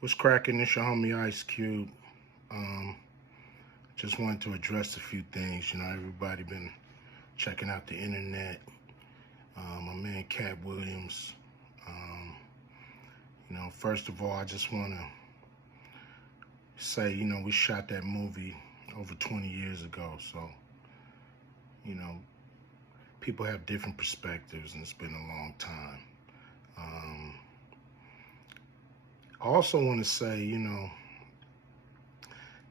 What's cracking? It's your homie Ice Cube. Um, just wanted to address a few things. Everybody been checking out the internet. My man Katt Williams. Um, first of all, I just want to say, we shot that movie over 20 years ago. So, you know, people have different perspectives, and it's been a long time. I also want to say,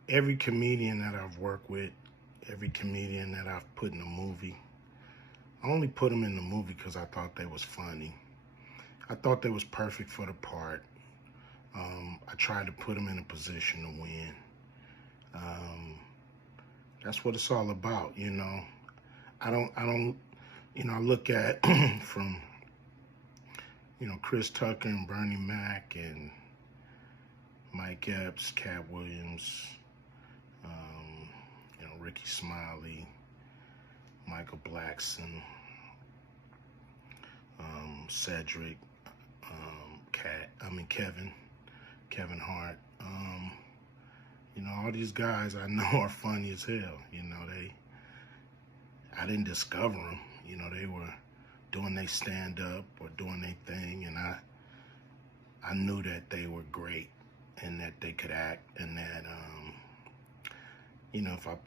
every comedian that I've worked with, every comedian that I've put in a movie, I only put them in the movie because I thought they was funny. I thought they was perfect for the part. I tried to put them in a position to win. That's what it's all about, I look at from, Chris Tucker and Bernie Mac and Mike Epps, Katt Williams, Ricky Smiley, Michael Blackson, Cedric, Kevin Hart. All these guys I know are funny as hell. I didn't discover them. They were doing their stand-up or doing their thing, and I knew that they were great and that they could act, and that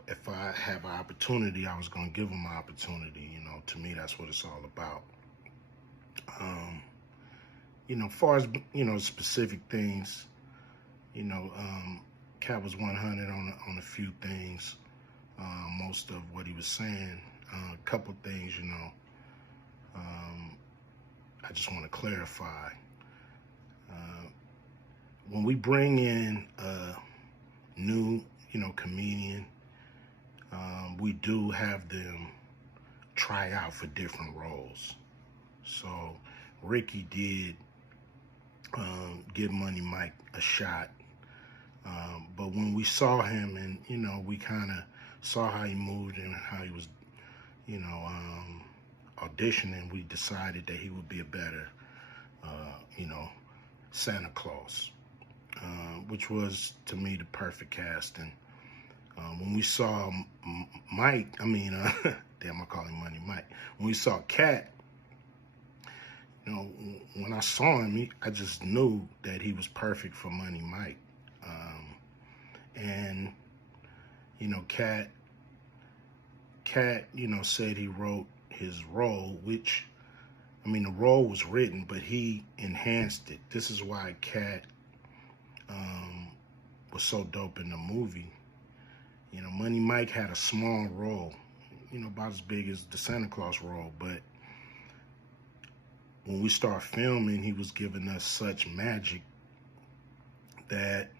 if I have an opportunity, I was gonna give them an opportunity. To me, that's what it's all about. Far as specific things, Katt was 100 on a few things. Most of what he was saying, a couple things, I just want to clarify. When we bring in a new, comedian, we do have them try out for different roles. So Ricky did give Money Mike a shot. But when we saw him and, we kind of saw how he moved and how he was, auditioning, we decided that he would be a better, Santa Claus, which was, to me, the perfect casting. When we saw Mike, damn, I call him Money Mike. When we saw Katt, when I saw him, I just knew that he was perfect for Money Mike. And, Katt, said he wrote his role, which, the role was written, but he enhanced it. This is why Katt was so dope in the movie. Money Mike had a small role, about as big as the Santa Claus role, but when we start filming, he was giving us such magic that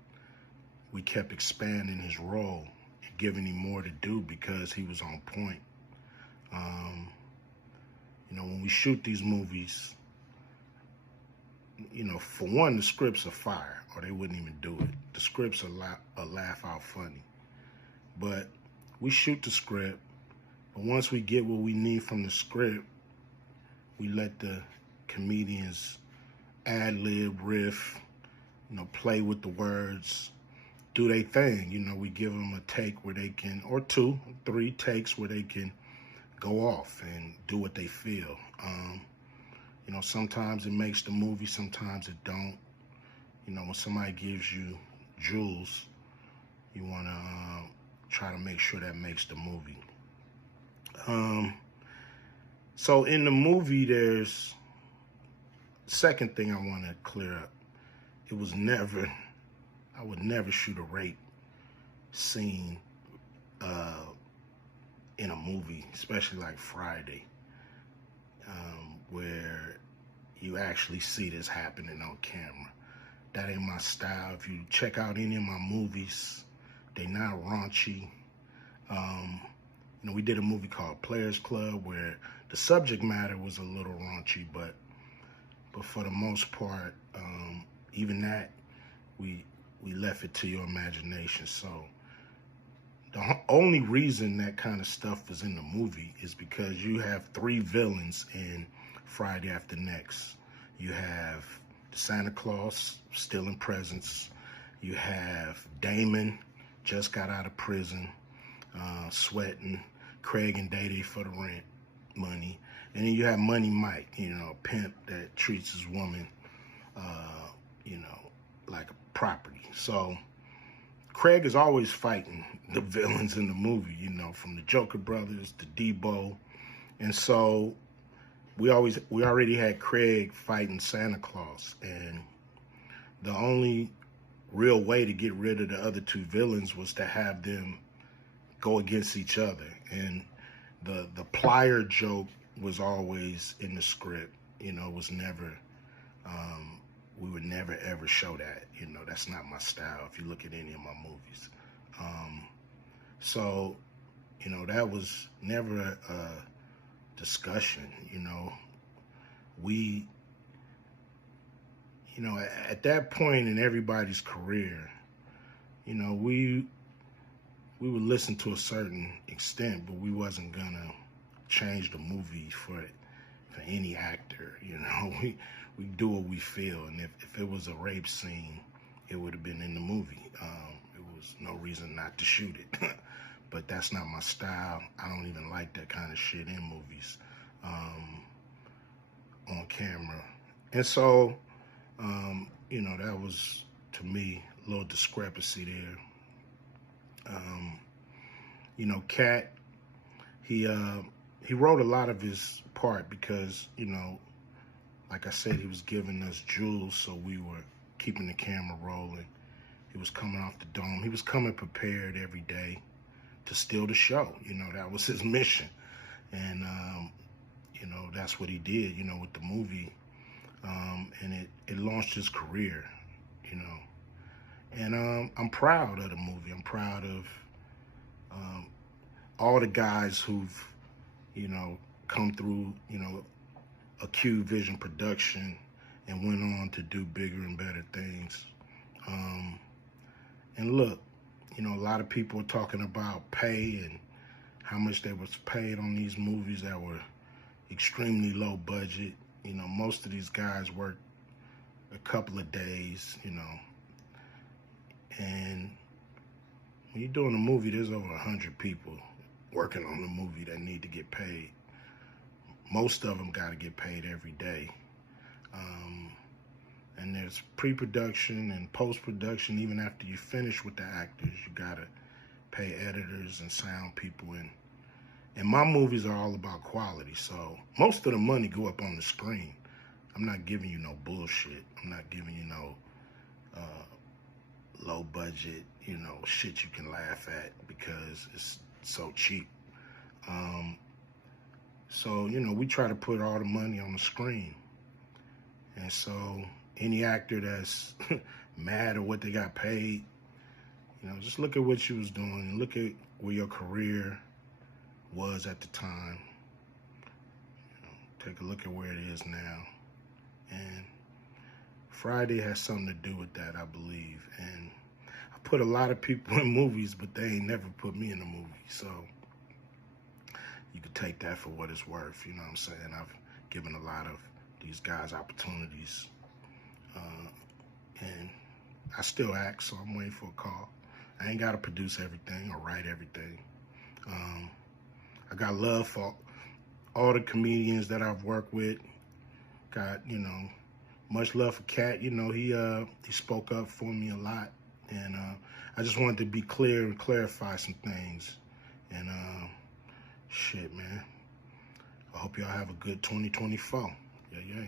we kept expanding his role and giving him more to do because he was on point. When we shoot these movies, for one, the scripts are fire, or they wouldn't even do it. The scripts are laugh out funny. But we shoot the script, but once we get what we need from the script, we let the comedians ad-lib, riff, play with the words, do their thing. We give them a take where they can, or 2, 3 takes where they can go off and do what they feel. Sometimes it makes the movie, sometimes it don't. When somebody gives you jewels, you want to try to make sure that makes the movie. So in the movie, there's second thing I want to clear up. I would never shoot a rape scene in a movie, especially like Friday, where you actually see this happening on camera. That ain't my style. If you check out any of my movies, they not raunchy. We did a movie called Players Club where the subject matter was a little raunchy, but for the most part, even that, we left it to your imagination. So the only reason that kind of stuff was in the movie is because you have 3 villains in Friday After Next. You have the Santa Claus stealing presents. You have Damon, just got out of prison, sweating. Craig and Day for the rent money. And then you have Money Mike, a pimp that treats his woman, like a property. So Craig is always fighting the villains in the movie, from the Joker brothers to Debo. And so we already had Craig fighting Santa Claus. And the only real way to get rid of the other two villains was to have them go against each other. And the plier joke was always in the script. It was never, we would never ever show that. That's not my style if you look at any of my movies. So, that was never a discussion. We, at that point in everybody's career, we would listen to a certain extent, but we wasn't gonna change the movie for any actor. We do what we feel, and if it was a rape scene, it would have been in the movie. It was no reason not to shoot it. But that's not my style. I don't even like that kind of shit in movies, on camera. And so, that was, to me, a little discrepancy there. Katt, he wrote a lot of his part because, like I said, he was giving us jewels, so we were keeping the camera rolling. He was coming off the dome. He was coming prepared every day to steal the show. That was his mission. And, that's what he did, with the movie. And it launched his career, And I'm proud of the movie. I'm proud of all the guys who've, come through, a Q Vision production and went on to do bigger and better things. And look, a lot of people are talking about pay and how much they was paid on these movies that were extremely low budget. Most of these guys work a couple of days, and when you're doing a movie, there's over 100 people working on the movie that need to get paid. Most of them got to get paid every day. And there's pre-production and post-production. Even after you finish with the actors, you got to pay editors and sound people. And my movies are all about quality, so most of the money go up on the screen. I'm not giving you no bullshit. I'm not giving you no low budget, shit you can laugh at because it's so cheap. So, we try to put all the money on the screen. And so any actor that's mad at what they got paid, just look at what you was doing. Look at where your career was at the time. Take a look at where it is now. And Friday has something to do with that, I believe. And I put a lot of people in movies, but they ain't never put me in a movie. So you could take that for what it's worth. You know what I'm saying? I've given a lot of these guys opportunities. And I still act, so I'm waiting for a call. I ain't got to produce everything or write everything. I got love for all the comedians that I've worked with. Got, much love for Katt. He spoke up for me a lot. And I just wanted to be clear and clarify some things. And shit, man. I hope y'all have a good 2024. Yeah.